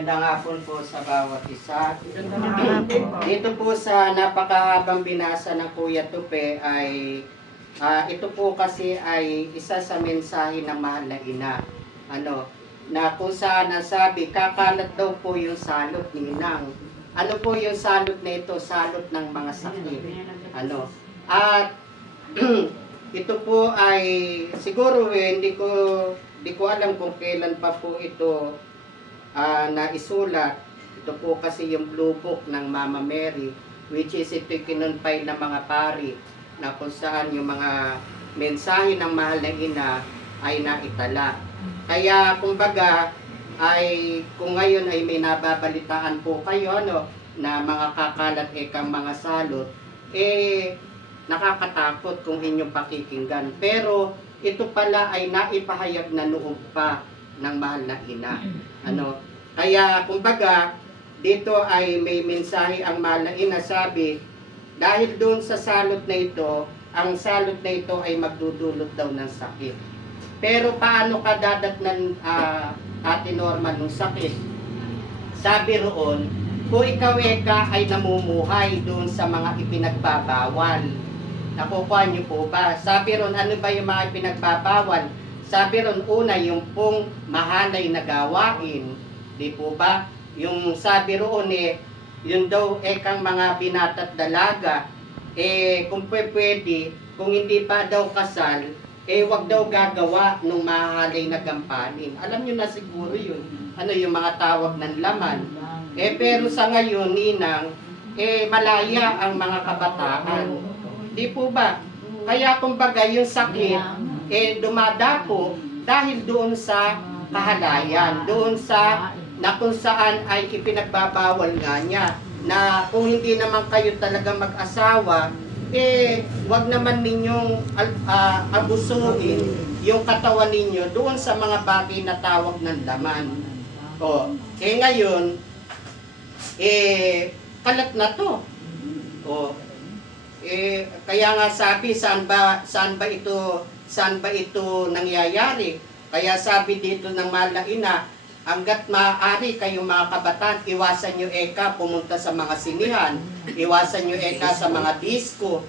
Magandang hapon po sa bawat isa. Dito po sa napakahabang binasa ng Kuya Tupe ay ito po kasi ay isa sa mensahe ng mahal na ina. Na kung saan nasabi, kakalat daw po yung salot ni Inang. Ano po yung salot na ito? Salot ng mga sakit. At ito po ay siguro hindi ko alam kung kailan pa po ito naisulat. Ito po kasi yung Blue Book ng Mama Mary, which is ito kinunpay ng mga pari na kung saan yung mga mensahe ng mahal na ina ay naitala. Kaya kumbaga ay kung ngayon ay may nababalitaan po kayo na mga kakalat ekang mga salot, nakakatakot kung inyong pakikinggan. Pero ito pala ay naipahayag na noon pa ng mahal na ina. Kaya kumbaga dito ay may mensahe ang mahal na ina, sabi dahil doon sa salot na ito, ang salot na ito ay magdudulot daw ng sakit. Pero paano ka dadatnan Ate Norma ng sakit? Sabi roon, kung ikaw ay namumuhay doon sa mga ipinagbabawal. Nakukuha niyo po ba? Sabi ron, ano ba yung mga pinagbabawal? Sabi ron, una, yung pong mahalay na gawain. Di po ba? Yung sabi roon yun daw kang mga binata't dalaga. Kung pwede, kung hindi pa daw kasal, wag daw gagawa ng mahalay na gampanin. Alam niyo na siguro yun. Yung mga tawag ng laman. Pero sa ngayon, Ninang, malaya ang mga kabataan. Di po ba? Kaya kumbaga yung sakit dumadapo dahil doon sa kahalayan, doon sa na kung saan ay ipinagbabawal nga niya na kung hindi naman kayo talaga mag-asawa, wag naman ninyong abusuhin yung katawan ninyo doon sa mga bagay na tawag ng laman. Ngayon, kalat na to. Kaya nga sabi, saan ba ito nangyayari? Kaya sabi dito ng mahal na ina, hanggat maaari kayong mga kabataan, iwasan nyo pumunta sa mga sinihan, iwasan nyo sa mga disco.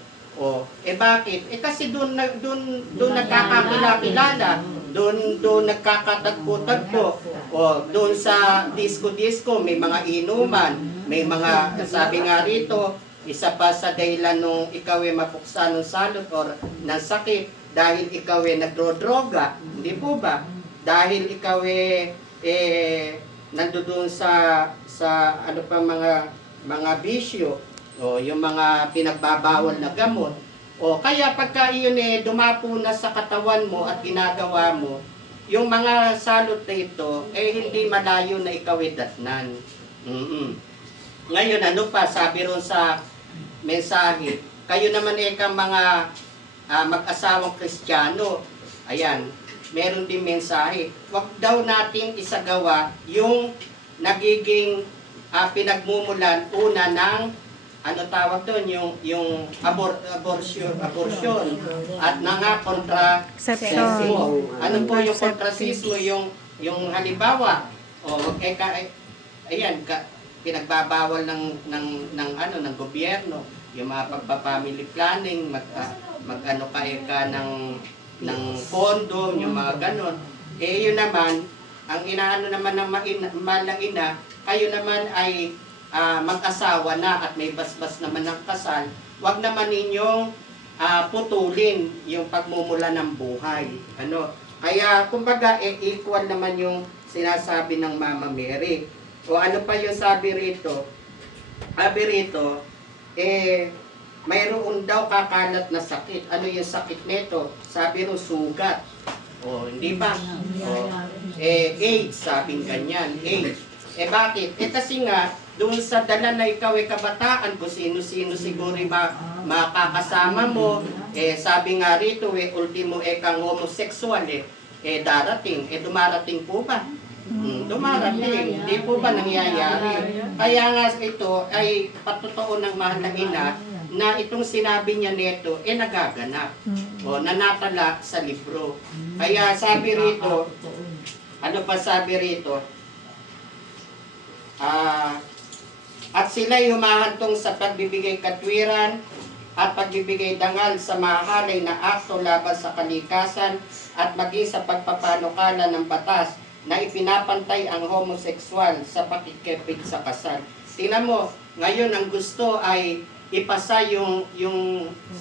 Bakit? Kasi doon nagkakakilala, doon nagkakatagpo-tagpo. Doon sa disco, may mga inuman, may mga, sabi nga rito, isa pa sa dahilan nung ikaw mapuksa ng salot or ng sakit, dahil ikaw nagdrodroga, hindi po ba? Dahil ikaw nandoon sa ano pa mga bisyo, yung mga pinagbabawal na gamot. Kaya pagka iyon dumapo na sa katawan mo at ginagawa mo, yung mga salot na ito, hindi malayo na ikaw datnan. Ngayon, sabi ron sa mensahe, kayo naman kang mga mag-asawang Kristiyano, ayan, meron din mensahe, wag daw natin isagawa yung nagiging pinagmumulan una ng tawag doon, yung abortion at kontrasesmo. Ano po yung kontrasesmo? Yung halimbawa, pinagbabawal ng gobyerno yung mga pagpa-family planning, ng pondo, yung mga ganon. Yun naman, ang inaano naman ng malang ina, kayo naman ay mag-asawa na at may basbas naman ng kasal, wag naman ninyong putulin yung pagmumula ng buhay. Kaya kumbaga equal naman yung sinasabi ng Mama Mary. Ano pa yung sabi rito? Sabi rito, mayroon daw kakalat na sakit. Ano yung sakit nito? Sabi ro sugat. Hindi ba? AIDS, sabing ganyan. AIDS. Bakit? Kasi nga, doon sa dala na ikaw kabataan, kung sino-sino siguro makakasama mo, sabi nga rito, ultimo kang homosexual, darating. Dumarating po ba? Dumarating. Hindi po ba nangyayari? Kaya nga ito ay patotoo ng mahal na ina na itong sinabi niya nito nagaganap. Nanatala sa libro. Kaya sabi rito, ano pa sabi rito? Ah, at sila'y humahantong sa pagbibigay katwiran at pagbibigay dangal sa mahalay na akto laban sa kalikasan at maging sa pagpapanukala ng batas na ipinapantay ang homosexual sa pakikipit sa kasal. Tingnan mo, ngayon ang gusto ay ipasa yung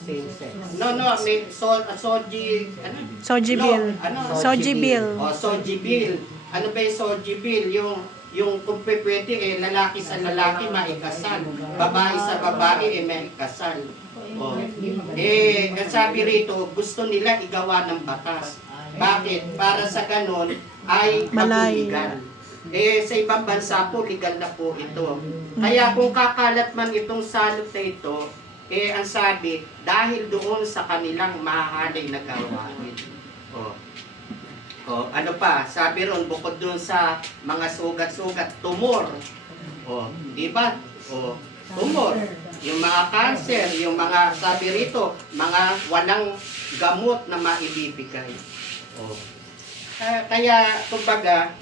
same sex. May soji, ano? Soji No, bill. ano? Soji bill. O, soji bill. Ano ba yung soji bill? Yung kung pwede lalaki sa lalaki maikasal, babae sa babae maikasal. O, sabi rito, gusto nila igawa ng batas. Bakit? Para sa ganon ay Malay. legal. Sa ibang bansa po, legal na po ito. Kaya kung kakalat man itong salot na ito, ang sabi, dahil doon sa kanilang mahalay na gawain. Ano pa, sabi ron, bukod doon sa mga sugat-sugat, tumor. Di ba? Tumor. Yung mga cancer, yung mga, sabi rito, mga walang gamot na maibibigay. Kaya, kumbaga,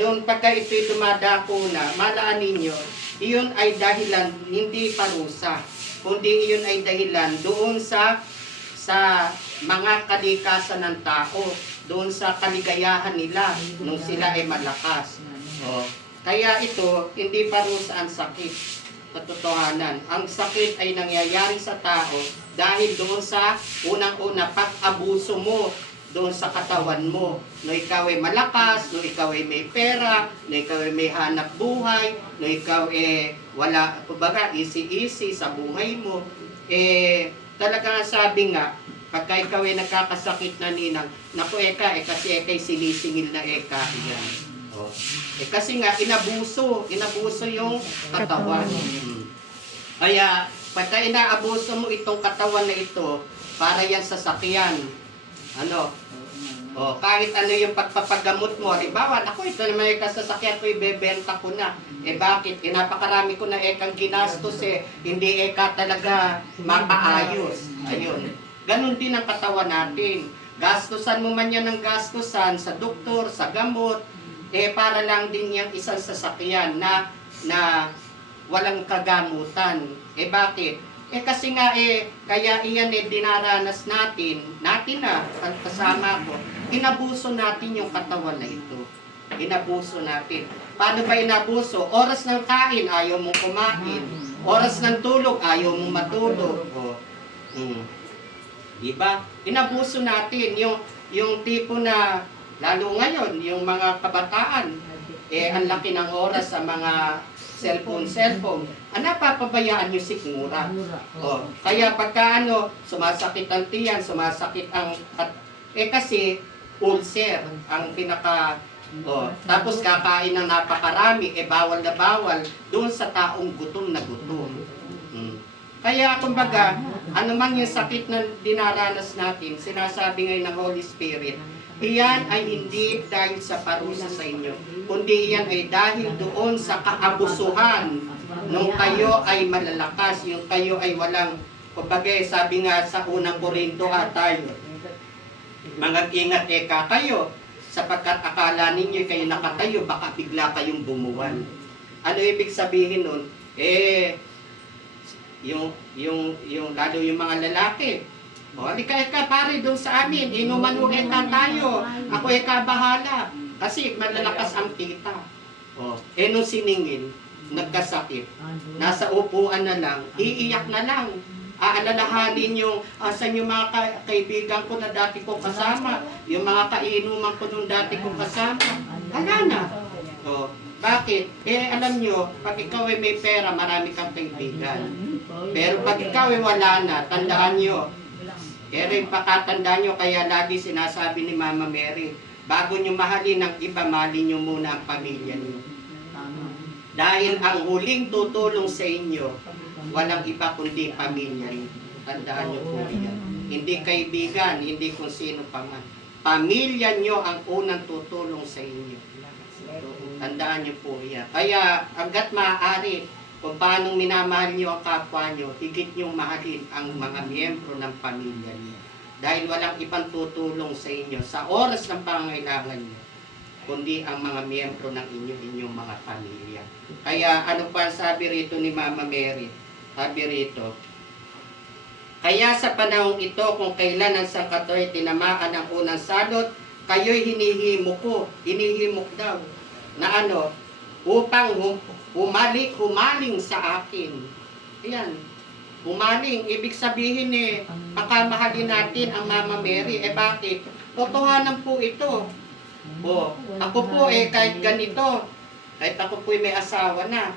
doon pagka ito'y dumadako na, malaan ninyo, iyon ay dahilan, hindi parusa, kundi iyon ay dahilan doon sa mga kalikasan ng tao, doon sa kaligayahan nila nung sila ay malakas. Kaya ito, hindi parusa ang sakit. Katotohanan, ang sakit ay nangyayari sa tao dahil doon sa unang-una pag-abuso mo doon sa katawan mo. No ikaw ay malakas, no ikaw ay may pera, no ikaw ay may hanap buhay, no ikaw ay wala, kumbaga, easy-easy sa buhay mo. Talaga sabi nga, pagka ikaw ay nagkakasakit na ninang, naku kasi eka'y sinisingil na eka, yan. Kasi nga, inabuso yung katawan. Kaya, pagka inaabuso mo itong katawan na ito, para yan sa sakyan. Kahit ano yung pagpapagamot mo, halimbawa, ako ito naman yung kasasakyan ko, ibebenta ko na. Bakit? Napakarami ko na ekang ginastos hindi eka talaga mapaayos. Ayun. Ganon din ang katawan natin. Gastusan mo man yan ng gastusan sa doktor, sa gamot, para lang din yung isang sasakyan na walang kagamutan. Bakit? Kasi nga kaya iyan dinaranas natin na, kasama ko, inabuso natin yung katawan na ito. Inabuso natin. Paano ba inabuso? Oras ng kain, ayaw mong kumain. Oras ng tulog, ayaw mong matulog. Diba? Inabuso natin yung tipo na, lalo ngayon, yung mga kabataan, ang laki ng oras sa mga cellphone. Napapabayaan nyo sigmura. Kaya pagka sumasakit ang tiyan, sumasakit ang, kasi ulcer ang pinaka, tapos kakain ng napakarami, bawal na bawal, doon sa taong gutom na gutom. Kaya kumbaga, anumang yung sakit na dinaranas natin, sinasabi ngayon ng Holy Spirit, iyan ay hindi dahil sa parusa sa inyo, kundi iyan ay dahil doon sa kaabusuhan nung kayo ay malalakas, yung kayo ay walang, kumbaga sabi nga sa unang Korinto tayo, mag-ingat kayo, sapagkat akala ninyo kayo nakatayo, baka bigla kayong bumuwan. Ano ibig sabihin nun? Lalo yung mga lalaki, halika pare doon sa amin, inuman tayo, ako bahala, kasi malalakas ang tita. Nung siningin, nagkasakit, nasa upuan na lang, iiyak na lang, aalalahanin yung asan yung mga kaibigan ko na dati ko kasama, yung mga kainuman ko nung dati ko kasama, hala na. Bakit? Alam nyo, pag ikaw ay may pera, marami kang kaibigan. Pero pag ikaw ay wala na, tandaan nyo, pakatandaan nyo, kaya lagi sinasabi ni Mama Mary, bago nyo mahalin ang iba, mahalin nyo muna ang pamilya nyo. Dahil ang huling tutulong sa inyo, walang iba kundi pamilya nyo. Tandaan nyo po yan. Hindi kaibigan, hindi kung sino pa man. Pamilya nyo ang unang tutulong sa inyo. Tandaan nyo po yan. Kaya hanggat maaari, kung paano minamahal nyo ang kapwa nyo, higit nyo mahalin ang mga miyembro ng pamilya nyo. Dahil walang ibang tutulong sa inyo sa oras ng pangailangan nyo, kundi ang mga miyembro ng inyong mga pamilya. Kaya ano pa sabi rito ni Mama Mary? Sabi rito, kaya sa panahong ito, kung kailan ang sangkatoy tinamaan ang unang salot, kayo'y hinihimok daw, na ano, upang humaling sa akin. Ayan, humaling, ibig sabihin pakamahalin natin ang Mama Mary. Bakit? Totohanan po ito. Ako po kahit ganito, kahit ako po may asawa na,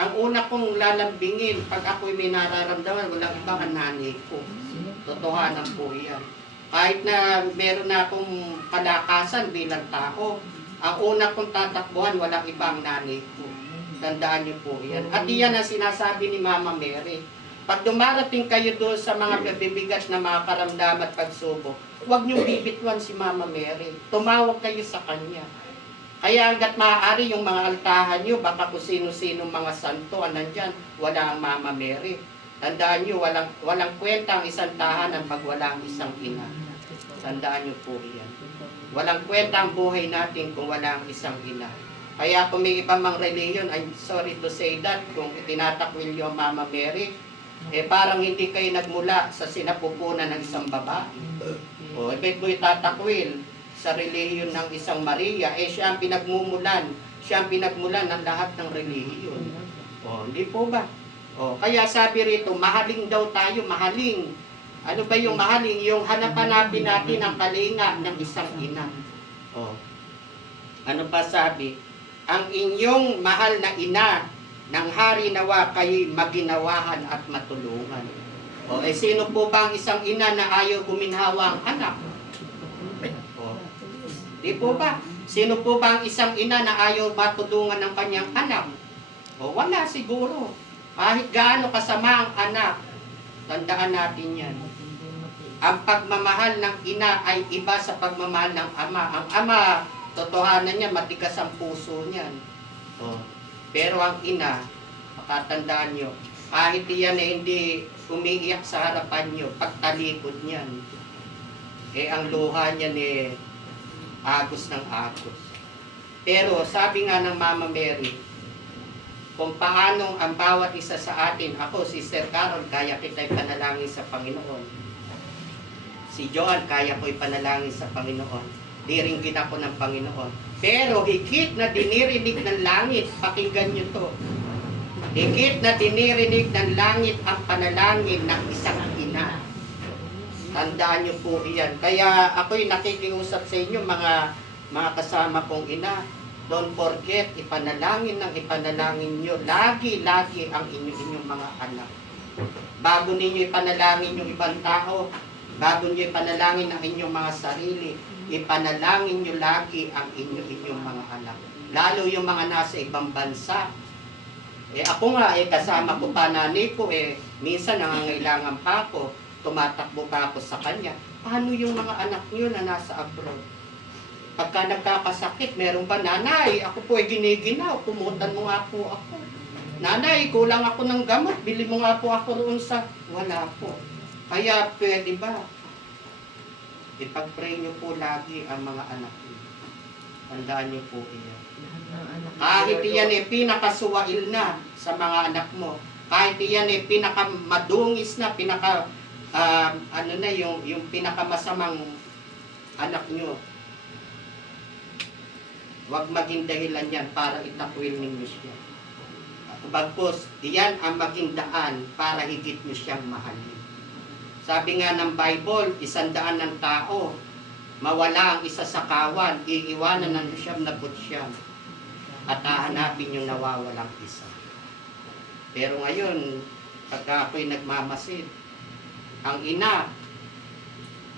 ang una kong lalambingin pag ako'y may nararamdaman, walang iba ang nanay ko. Totohanan po yan. Kahit na meron na akong kalakasan bilang tao, ang una kong tatakbuhan, walang iba ang nanay ko. Tandaan niyo po yan. At iyan ang sinasabi ni Mama Mary. Pag dumarating kayo doon sa mga bibigat na mga karamdaman at pagsubok, huwag niyo bibitwan si Mama Mary. Tumawag kayo sa kanya. Kaya hanggat maaari yung mga altahan nyo, baka kung sino-sino mga santo, nandyan, wala ang Mama Mary. Tandaan nyo, walang kwenta ang isang tahanan pag wala ang isang ina. Tandaan nyo po yan. Walang kwenta ang buhay natin kung wala ang isang ina. Kaya kung may ibang mga reliyon, I'm sorry to say that, kung itinatakwil nyo ang Mama Mary, parang hindi kayo nagmula sa sinapupunan ng isang babae. Ibig mo itatakwil sa relihiyon ng isang Maria, siya ang pinagmumulan. Siya ang pinagmulan ng lahat ng relihiyon. Hindi po ba? Kaya sabi rito, mahaling daw tayo, mahaling. Ano ba yung mahaling? Yung hanapanapin natin ang kalinga ng isang ina. Ano pa sabi? Ang inyong mahal na ina ng hari nawa kayo'y maginawahan at matulungan. Sino po ba ang isang ina na ayaw guminhawa ang anak? Di po ba? Sino po ba ang isang ina na ayaw matulungan ng kanyang anak? Wala siguro. Kahit gaano kasama ang anak, tandaan natin yan. Ang pagmamahal ng ina ay iba sa pagmamahal ng ama. Ang ama, totohanan niya, matigas ang puso niyan. Pero ang ina, makatandaan nyo, kahit iyan hindi umiiyak sa harapan nyo, pagtalikod niyan, ang luha niyan agos ng agos. Pero sabi nga ng Mama Mary, kung paano ang bawat isa sa atin, ako, Sister Carol, kaya kita'y panalangin sa Panginoon. Si Joan, kaya ko'y panalangin sa Panginoon. Diringgin ako ng Panginoon. Pero higit na dinirinig ng langit, pakinggan nyo to. Higit na dinirinig ng langit ang panalangin ng isang ina. Tandaan nyo po iyan. Kaya ako'y nakikiusap sa inyo, mga kasama kong ina, don't forget, ipanalangin nyo, lagi-lagi ang inyong mga anak. Bago ninyo ipanalangin yung ibang tao, bago nyo ipanalangin ang inyong mga sarili, ipanalangin nyo lagi ang inyong mga anak. Lalo yung mga nasa ibang bansa. Ako nga, kasama ko pa nanay ko, minsan nangangailangan pa ako, tumatakbo pa ako sa kanya. Paano yung mga anak nyo na nasa abroad? Pagka nagkakasakit, meron ba, nanay, ako po giniginaw, pumutan mo nga po ako. Nanay, kulang ako ng gamot, bili mo nga po ako roon sa, wala po. Kaya pwede ba? Ipag-pray nyo po lagi ang mga anak nyo. Tandaan nyo po iyan. Kahit iyan pinakasuwail na sa mga anak mo. Kahit iyan pinakamadungis na, yung pinakamasamang anak nyo. Huwag maging dahilan yan para itakwil ninyo siya. Bagkus, iyan ang maging daan para higit nyo siyang mahalin. Sabi nga ng Bible, 100 ng tao, mawala ang isa sa kawan, iiwanan ng 99 at hahanapin yung nawawalang isa. Pero ngayon, pagka ako'y nagmamasid, ang ina,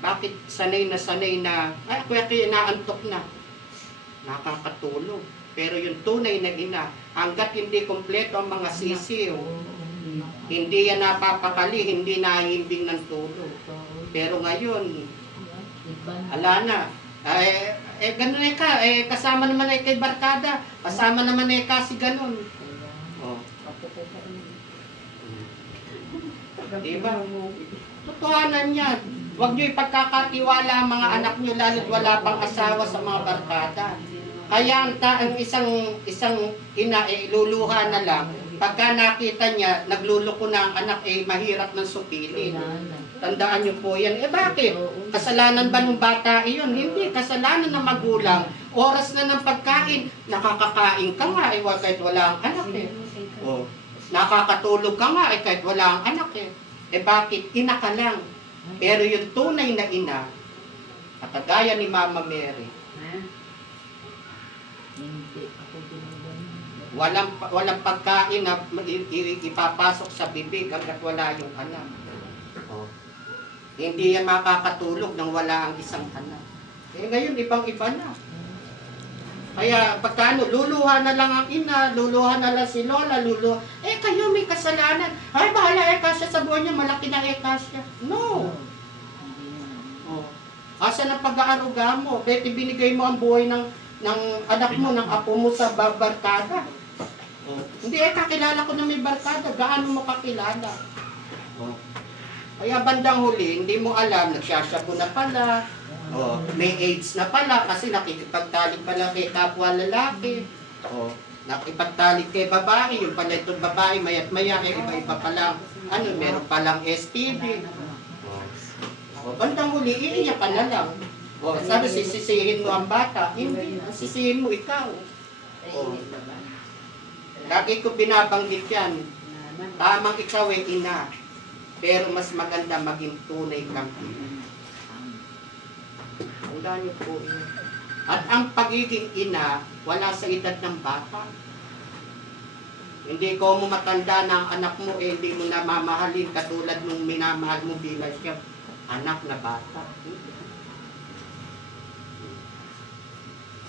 bakit sanay na, kuya inaantok na, nakakatulog. Pero yung tunay na ina, hanggat hindi kompleto ang mga sisiw, hindi yan napapakali, hindi nahihimbing ng tulog. Pero ngayon, ala na. Ganun ka, kasama naman kay barkada, kasama naman kasi ganun. Diba? Totohanan yan. Huwag nyo ipagkakatiwala ang mga anak nyo lalo't wala pang asawa sa mga barkada. Kaya ang isang ina luluha na lang. Pagka nakita niya, nagluluko na ang anak, mahirap ng supilin. Tandaan nyo po yan. Bakit? Kasalanan ba ng bata iyon? Hindi. Kasalanan ng magulang. Oras na ng pagkain, nakakakain ka nga, kahit wala ang anak O, nakakatulog ka nga, kahit wala ang anak bakit? Ina ka lang. Pero yung tunay na ina, kagaya ni Mama Mary, walang pagkain na ipapasok sa bibig hanggat wala yung anak. Hindi yan makakatulog nang wala ang isang anak. Ngayon, ibang-iba na. Kaya pagkano, luluha na lang ang ina, luluha na lang si Lola, kayo may kasalanan. Ay, bahala ekasya sa buhay niya, malaki na ekasya. No. Asa na pag-aaruga mo? Beti binigay mo ang buhay ng anak mo, ng apo mo sa barkada. Hindi, kakilala ko na may barkada. Gaano mo kakilala? Kaya bandang huli, hindi mo alam, nagsasabo na pala, may AIDS na pala kasi nakikipagtalik pala kay kapwa lalaki. Nakipagtalik kay babae, yung pala itong babae, mayat maya, iba-iba pala, meron palang STD. Bandang huli, iiyak ka na lang. Sabi, sisisihin mo ang bata. Hindi, sisihin mo ikaw. Lagi ko binabanggit yan. Tamang ikaw ina. Pero mas maganda maging tunay kang ina. Tandaan niyo po yun. At ang pagiging ina, wala sa edad ng bata. Hindi ko mo matanda na ang anak mo, hindi mo na mamahalin katulad nung minamahal mo bilang siya anak na bata.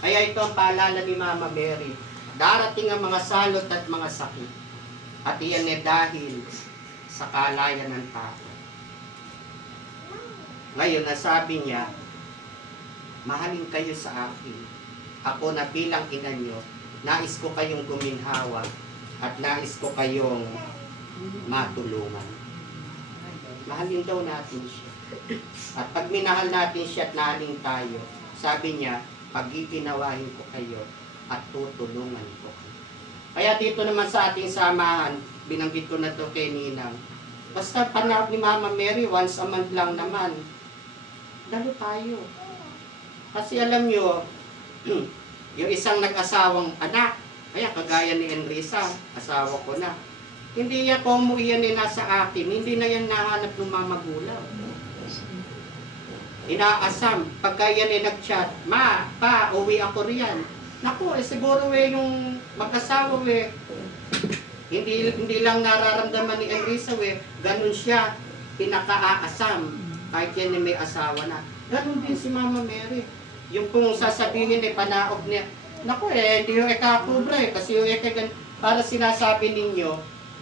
Kaya ito ang paalala ni Mama Mary. Darating ang mga salot at mga sakit. At iyan dahil sa kalayan ng tao. Ngayon, nasabi niya, mahalin kayo sa akin. Ako na bilang ina niyo, nais ko kayong guminhawa at nais ko kayong matulungan. Mahalin daw natin siya. At pag minahal natin siya at nahalin tayo, sabi niya, pagiginawahin ko kayo at tutulungan ko. Kaya dito naman sa ating samahan, binanggit ko na to kay Ninang. Basta panahon ni Mama Mary, once a month lang naman. Dalo tayo. Kasi alam nyo, yung isang nag-asawang anak, kaya kagaya ni Enrisa, asawa ko na. Hindi yan kung yan nasa akin, hindi na yan nahanap ng mga magulang. Inaasam, pagka yan nag-chat, ma, pa, uwi ako riyan. Naku, siguro yung mag-asawa hindi lang nararamdaman ni Enrisa ganun siya, pinaka-aasam, kahit yan may asawa na. Ganun din si Mama Mary. Yung kung sasabihin panaog niya, naku hindi yung kakubra kasi yung para sinasabi ninyo,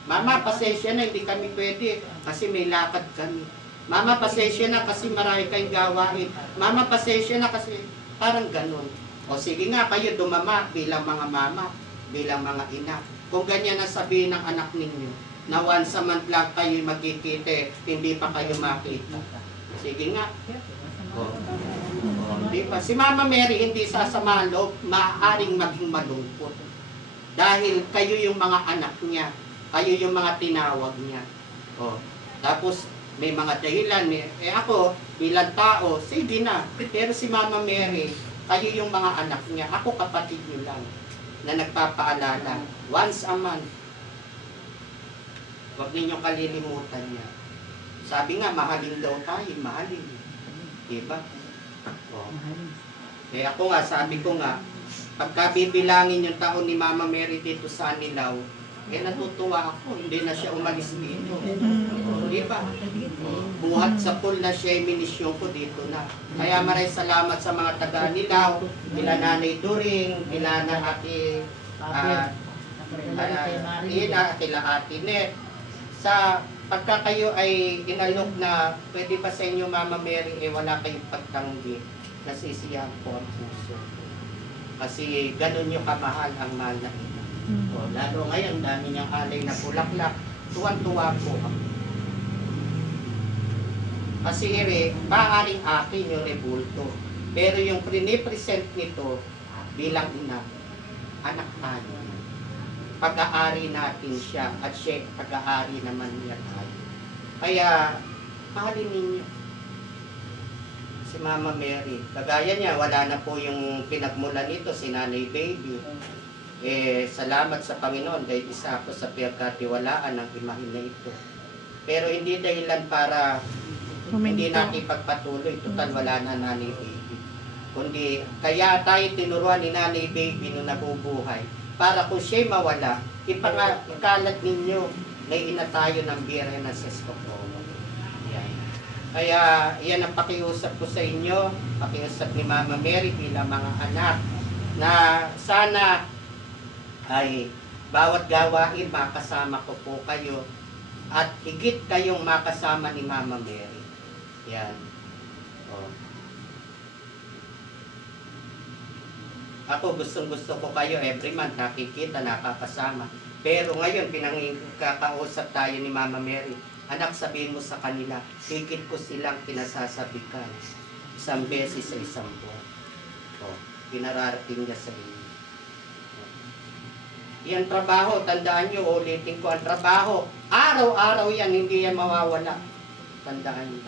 Mama, pasensya na, hindi kami pwede kasi may lakad kami. Mama, pasensya na kasi marami kayong gawain. Mama, pasensya na kasi parang ganun. O sige nga, kayo dumama bilang mga mama, bilang mga ina. Kung ganyan ang sabihin ng anak ninyo, na once a month lang kayo magkikita, hindi pa kayo makita. Sige nga. Di ba? Si Mama Mary hindi sasama loob, maaaring maging malungkot. Dahil kayo yung mga anak niya, kayo yung mga tinawag niya. Tapos, may mga dahilan. Ako, bilang tao, sige na. Pero si Mama Mary, kayo yung mga anak niya. Ako, kapatid niyo lang na nagpapaalala. Once a month. Huwag ninyong kalilimutan niya. Sabi nga, mahalin daw tayo. Mahalin. Diba? Ako nga, sabi ko nga, pagka bibilangin yung taon ni Mama Mary dito sa Anilaw, natutuwa ako, hindi na siya umalis dito. Diba? Buhat sa pool na siya, minisyon ko dito na. Kaya maraming salamat sa mga taga Anilaw, kila Nanay During, kila na Ate Ina, kila Ate Net. Sa pagka kayo ay inalok na pwede pa sa inyo Mama Mary, wala kayong pagtanggi, nasisiyahan po ang puso. Kasi ganun yung kamahal ang mahal na ina. Lalo ngayon, dami niyang alay na bulaklak. Tuwan-tuwa po ako. Kasi maaaring akin yung rebulto. Pero yung pinipresent nito bilang ina, anak tayo. Pag-aari natin siya at siya pag-aari naman niya tayo. Kaya, mahalin ninyo si Mama Mary. Kagaya niya, wala na po yung pinagmulan nito, si Nanay Baby. Salamat sa Panginoon dahil isa ako sa pinagkatiwalaan ng imahin na ito. Pero hindi dahilan para hindi natin pagpatuloy. Total, wala na Nanay Baby. Kundi, kaya tayo tinuruan ni Nanay Baby nung nabubuhay. Para kung siya'y mawala, ipakalat ninyo na ina tayo ng biyera ng Seskopolo. Yan. Kaya, yan ang pakiusap ko sa inyo, pakiusap ni Mama Mary bilang mga anak, na sana ay bawat gawain makasama ko po kayo at higit kayong makasama ni Mama Mary. Yan. O. Ako gustong-gusto ko kayo every month nakikita, nakakasama. Pero ngayon pinangkakausap tayo ni Mama Mary. Anak, sabihin mo sa kanila, higit ko silang pinasasabikan. Isang beses sa isang buwan. O, pinararating niya sa inyo. Yan trabaho, tandaan nyo, ulitin ko ang trabaho. Araw-araw yan, hindi yan mawawala. Tandaan nyo.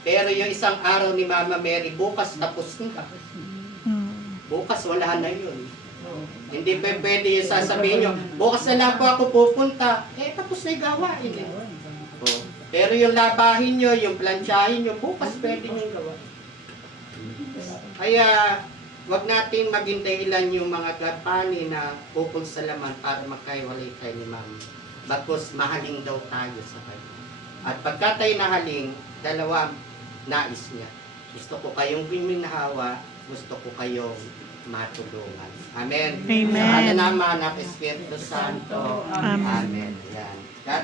Pero yung isang araw ni Mama Mary, bukas tapos na. Bukas wala na yun. Hindi pa pwede yung sasabihin nyo, bukas na lang po ako pupunta. Tapos na yung gawain. Pero yung labahin nyo, yung plansyahin nyo, bukas pwede nyo gawa. Kaya, wag natin maging dahilan yung mga gapani na pupulsalaman para magkaiwalay tayo ni Mama. Bagkus mahaling daw tayo sa kanya. At pagka tayo nahaling, dalawang nais niya. Gusto ko kayong biminhawa, gusto ko kayong matulungan. Amen. Amen. Sa Ama, Anak, Espiritu Santo. Amen. Amen. Yan.